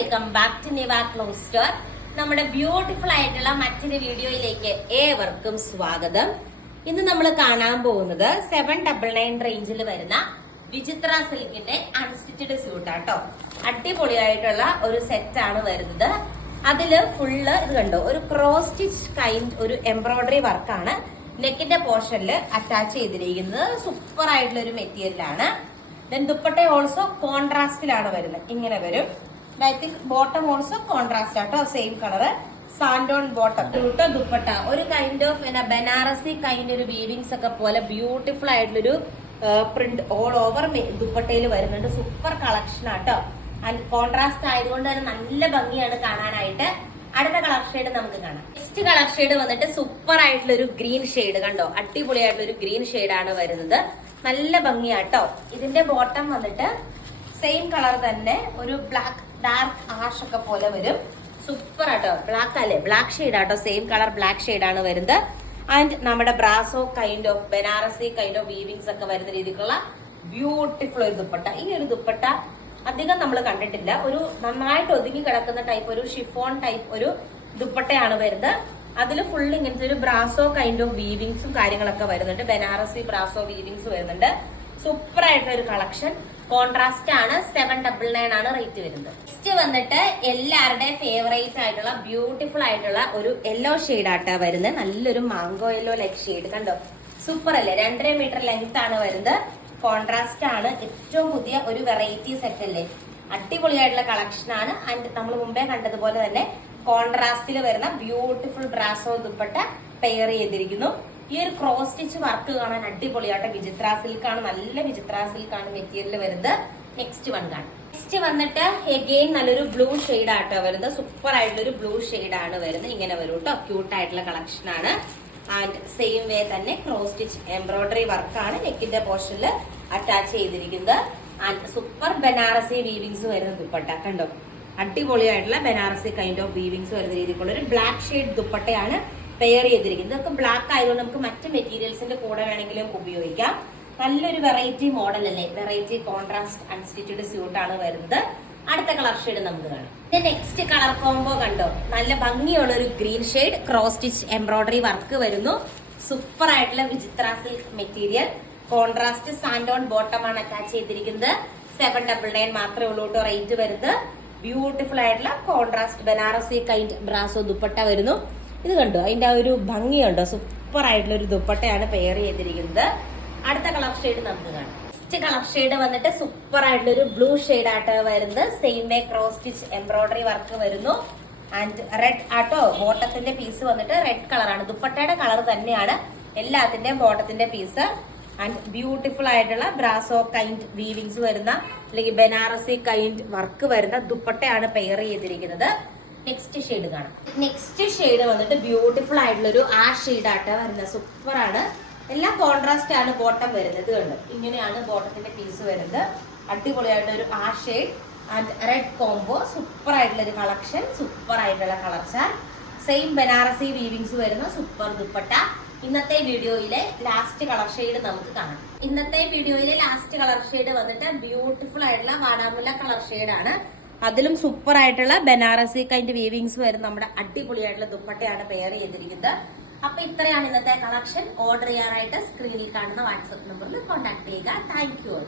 Welcome back to Niva cloth store. നമ്മുടെ beautiful ആയിട്ടുള്ള മറ്റൊരു വീഡിയോയിലേക്ക് ഏവർക്കും സ്വാഗതം. ഇന്ന് നമ്മൾ കാണാൻ പോകുന്നത് 799 റേഞ്ചിൽ വരുന്ന വിചിത്ര സിൽക്കിന്റെ അൺസ്റ്റിച്ചഡ് സ്യൂട്ടാട്ടോ. അടിപൊളിയായിട്ടുള്ള ഒരു സെറ്റ് ആണ് വരുന്നത്. അതില് ഫുള്ള് ഇത് കണ്ടോ, ഒരു ക്രോസ് സ്റ്റിച്ച് കൈൻഡ് ഒരു എംബ്രോയിഡറി വർക്കാണ് നെക്കിന്റെ പോർഷനിൽ അറ്റാച്ച് ചെയ്തിരിക്കുന്നത്. സൂപ്പർ ആയിട്ടുള്ള ഒരു മെറ്റീരിയലാണ്. ദെൻ ദുപ്പട്ട ഓൾസോ കോൺട്രാസ്റ്റിലാണ് വരുന്നത്. ഇങ്ങനെ വരും. I think bottom also contrast ആട്ടോ, സെയിം കളറ് സാൻഡോൺ ബോട്ടം. ദുപ്പട്ട ഒരു കൈൻഡ് ഓഫ് ബനാറസി കൈൻഡ് ഒരു വീവിങ്സ് ഒക്കെ പോലെ ബ്യൂട്ടിഫുൾ ആയിട്ടുള്ളൊരു പ്രിന്റ് ഓൾ ഓവർ ദുപ്പട്ടയിൽ വരുന്നുണ്ട്. സൂപ്പർ കളക്ഷൻ ആട്ടോ. ആൻഡ് കോൺട്രാസ്റ്റ് ആയതുകൊണ്ട് തന്നെ നല്ല ഭംഗിയാണ് കാണാനായിട്ട്. അടുത്ത കളർ ഷെയ്ഡ് നമുക്ക് കാണാം. നെക്സ്റ്റ് കളർ ഷെയ്ഡ് വന്നിട്ട് സൂപ്പർ ആയിട്ടുള്ള ഒരു ഗ്രീൻ ഷെയ്ഡ്. കണ്ടോ, അടിപൊളിയായിട്ടുള്ള ഒരു ഗ്രീൻ ഷെയ്ഡ് ആണ് വരുന്നത്. നല്ല ഭംഗിയാട്ടോ. ഇതിന്റെ ബോട്ടം വന്നിട്ട് സെയിം കളർ തന്നെ ഒരു ബ്ലാക്ക് ഡാർക്ക് ആഷ് ഒക്കെ പോലെ വരും. സൂപ്പർ ആട്ടോ. ബ്ലാക്ക് അല്ലേ, ബ്ലാക്ക് ഷെയ്ഡ് ആട്ടോ, സെയിം കളർ ബ്ലാക്ക് ഷെയ്ഡ് ആണ് വരുന്നത്. ആൻഡ് നമ്മുടെ brasso kind of Banarasi kind of weavings ഒക്കെ വരുന്ന രീതിക്കുള്ള ബ്യൂട്ടിഫുൾ ഒരു ദുപ്പട്ട. ഈ ഒരു ദുപ്പട്ട അധികം നമ്മൾ കണ്ടിട്ടില്ല. ഒരു നന്നായിട്ട് ഒതുങ്ങി കിടക്കുന്ന ടൈപ്പ് ഒരു ഷിഫോൺ ടൈപ്പ് ഒരു ദുപ്പട്ടയാണ് വരുന്നത്. അതിൽ ഫുൾ ഇങ്ങനത്തെ ഒരു ബ്രാസോ കൈൻഡ് ഓഫ് വീവിങ്സും കാര്യങ്ങളൊക്കെ വരുന്നുണ്ട്. ബനാറസി ബ്രാസോ വീവിങ്സ് വരുന്നുണ്ട്. സൂപ്പർ ആയിട്ടുള്ള ഒരു കളക്ഷൻ. കോൺട്രാസ്റ്റ് ആണ്. 799 ആണ് റേറ്റ് വരുന്നത്. നെക്സ്റ്റ് വന്നിട്ട് എല്ലാവരുടെയും ഫേവറേറ്റ് ആയിട്ടുള്ള ബ്യൂട്ടിഫുൾ ആയിട്ടുള്ള ഒരു യെല്ലോ ഷെയ്ഡ് ആട്ടാ വരുന്നത്. നല്ലൊരു മാംഗോ യെല്ലോ ലൈക്ക് ഷെയ്ഡ്. കണ്ടോ, സൂപ്പർ അല്ലേ. 2.5 മീറ്റർ ലെങ്ത് ആണ് വരുന്നത്. കോൺട്രാസ്റ്റ് ആണ്. ഏറ്റവും പുതിയ ഒരു വെറൈറ്റി സെറ്റ് അല്ലേ, അടിപൊളിയായിട്ടുള്ള കളക്ഷൻ ആണ്. ആൻഡ് നമ്മൾ മുമ്പേ കണ്ടതുപോലെ തന്നെ കോൺട്രാസ്റ്റിൽ വരുന്ന ബ്യൂട്ടിഫുൾ ബ്രാസോ ദുപ്പട്ട പെയർ ചെയ്തിരിക്കുന്നു. ഈ ഒരു ക്രോസ് സ്റ്റിച്ച് വർക്ക് കാണാൻ അടിപൊളിയായിട്ട് വിചിത്ര സിൽക്കാണ്. നല്ല വിചിത്ര സിൽക്കാണ് മെറ്റീരിയൽ വരുന്നത്. നെക്സ്റ്റ് വൺ കാണാം. നെക്സ്റ്റ് വന്നിട്ട് എഗെയിൻ നല്ലൊരു ബ്ലൂ ഷെയ്ഡ് ആട്ടോ വരുന്നത്. സൂപ്പർ ആയിട്ടുള്ള ഒരു ബ്ലൂ ഷെയ്ഡ് ആണ് വരുന്നത്. ഇങ്ങനെ വരും കേട്ടോ. ക്യൂട്ട് ആയിട്ടുള്ള കളക്ഷൻ ആണ്. ആൻഡ് സെയിം വേ തന്നെ ക്രോസ് സ്റ്റിച്ച് എംബ്രോയിഡറി വർക്കാണ് നെക്കിന്റെ പോർഷനിൽ അറ്റാച്ച് ചെയ്തിരിക്കുന്നത്. ആൻഡ് സൂപ്പർ ബനാറസി വീവിങ്സ് വരുന്ന ദുപ്പട്ട. കണ്ടോ, അടിപൊളിയായിട്ടുള്ള ബനാറസി കൈൻഡ് ഓഫ് വീവിങ്സ് വരുന്ന രീതിക്കുള്ള ഒരു ബ്ലാക്ക് ഷെയ്ഡ് ദുപ്പട്ടയാണ് പെയർ ചെയ്തിരിക്കുന്നത്. ഇതൊക്കെ ബ്ലാക്ക് ആയതുകൊണ്ട് നമുക്ക് മറ്റ് മെറ്റീരിയൽസിന്റെ കൂടെ വേണമെങ്കിലും ഉപയോഗിക്കാം. നല്ലൊരു വെറൈറ്റി മോഡൽ അല്ലേ, വെറൈറ്റി കോൺട്രാസ്റ്റ് അൺസ്റ്റിച്ചഡ് സ്യൂട്ട് ആണ് വരുന്നത്. അടുത്ത കളർ ഷെയ്ഡ് നമുക്ക് കാണാം. നെക്സ്റ്റ് കളർ കോംബോ കണ്ടോ, നല്ല ഭംഗിയുള്ള ഒരു green shade cross stitch embroidery work വരുന്നു. സൂപ്പർ ആയിട്ടുള്ള വിചിത്ര സിൽക്ക് മെറ്റീരിയൽ. കോൺട്രാസ്റ്റ് സാൻഡോൺ ബോട്ടം ആണ് അറ്റാച്ച് ചെയ്തിരിക്കുന്നത്. 799 മാത്രമേ ഉള്ളൂ കേട്ടോ റേറ്റ് വരുന്നത്. ബ്യൂട്ടിഫുൾ ആയിട്ടുള്ള contrast Banarasi kind brasso dupatta വരുന്നു. ഇത് കണ്ടോ, അതിന്റെ ആ ഒരു ഭംഗിയുണ്ടോ. സൂപ്പർ ആയിട്ടുള്ള ഒരു ദുപ്പട്ടയാണ് പെയർ ചെയ്തിരിക്കുന്നത്. അടുത്ത കളർ ഷെയ്ഡ് നമുക്ക് കാണാം. നെക്സ്റ്റ് കളർ ഷെയ്ഡ് വന്നിട്ട് സൂപ്പർ ആയിട്ടുള്ള ഒരു ബ്ലൂ ഷെയ്ഡ് ആട്ടോ വരുന്നത്. Same way cross stitch embroidery work വരുന്നു. ആൻഡ് റെഡ് ആട്ടോ. ബോട്ടത്തിന്റെ പീസ് വന്നിട്ട് റെഡ് കളറാണ്. ദുപ്പട്ടയുടെ കളർ തന്നെയാണ് എല്ലാത്തിന്റെയും ബോട്ടത്തിന്റെ പീസ്. ആൻഡ് ബ്യൂട്ടിഫുൾ ആയിട്ടുള്ള ബ്രാസോ കൈൻഡ് വീവിങ്സ് വരുന്ന അല്ലെങ്കിൽ ബനാറസി കൈൻഡ് വർക്ക് വരുന്ന ദുപ്പട്ടയാണ് പെയർ ചെയ്തിരിക്കുന്നത്. നെക്സ്റ്റ് ഷെയ്ഡ് കാണാം. നെക്സ്റ്റ് ഷെയ്ഡ് വന്നിട്ട് ബ്യൂട്ടിഫുൾ ആയിട്ടുള്ള ഒരു ആ ഷെയ്ഡ് ആട്ടോ വരുന്നത്. സൂപ്പർ ആണ്. എല്ലാം കോൺട്രാസ്റ്റ് ആണ് ബോട്ടം വരുന്നത്. കണ്ടോ, ഇങ്ങനെയാണ് ബോട്ടത്തിന്റെ പീസ് വരുന്നത്. അടിപൊളിയായിട്ടുള്ള ഒരു ആ shade and red combo. Super ആയിട്ടുള്ള ഒരു കളക്ഷൻ. സൂപ്പർ ആയിട്ടുള്ള colour chart. Same Banarasi weavings വരുന്ന സൂപ്പർ ദുപ്പട്ട. ഇന്നത്തെ വീഡിയോയിലെ ലാസ്റ്റ് കളർ ഷെയ്ഡ് നമുക്ക് കാണാം. ഇന്നത്തെ വീഡിയോയിലെ ലാസ്റ്റ് കളർ ഷെയ്ഡ് വന്നിട്ട് ബ്യൂട്ടിഫുൾ ആയിട്ടുള്ള വാടാമുല്ല കളർ ഷെയ്ഡ് ആണ്. അതിലും സൂപ്പർ ആയിട്ടുള്ള ബനാറസി കൈൻഡ് വീവിങ്സ് വരുന്ന നമ്മുടെ അടിപൊളിയായിട്ടുള്ള ദുപ്പട്ടയാണ് പെയർ ചെയ്തിരിക്കുന്നത്. അപ്പൊ ഇത്രയാണ് ഇന്നത്തെ കളക്ഷൻ. ഓർഡർ ചെയ്യാനായിട്ട് സ്ക്രീനിൽ കാണുന്ന വാട്സ്ആപ്പ് നമ്പറിൽ കോൺടാക്ട് ചെയ്യുക. Thank you.